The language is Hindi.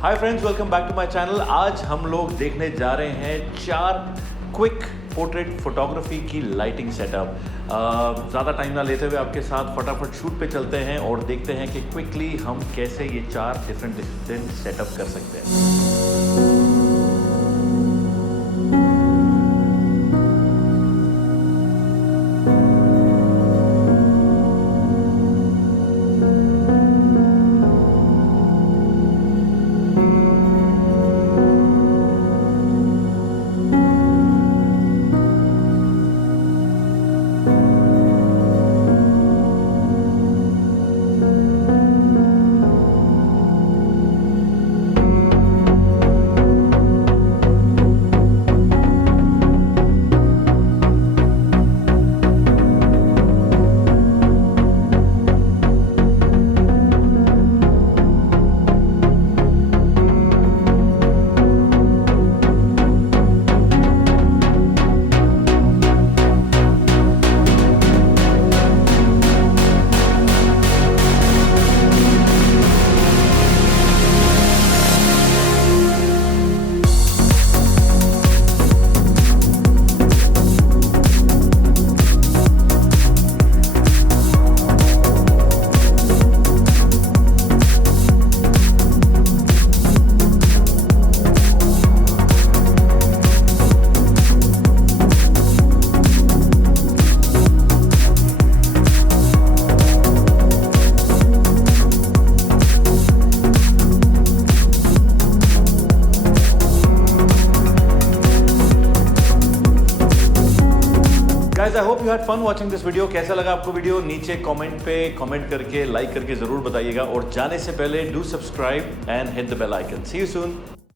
Hi friends, welcome back to my channel. आज हम लोग देखने जा रहे हैं 4 क्विक पोर्ट्रेट फोटोग्राफी की लाइटिंग सेटअप। ज़्यादा टाइम ना लेते हुए आपके साथ फटाफट शूट पे चलते हैं और देखते हैं कि क्विकली हम कैसे ये 4 डिफरेंट सेटअप कर सकते हैं। Guys, I hope you had fun watching this video. कैसा लगा आपको वीडियो? नीचे कमेंट पे कमेंट करके लाइक करके जरूर बताइएगा और जाने से पहले do subscribe and hit the bell icon. C you soon.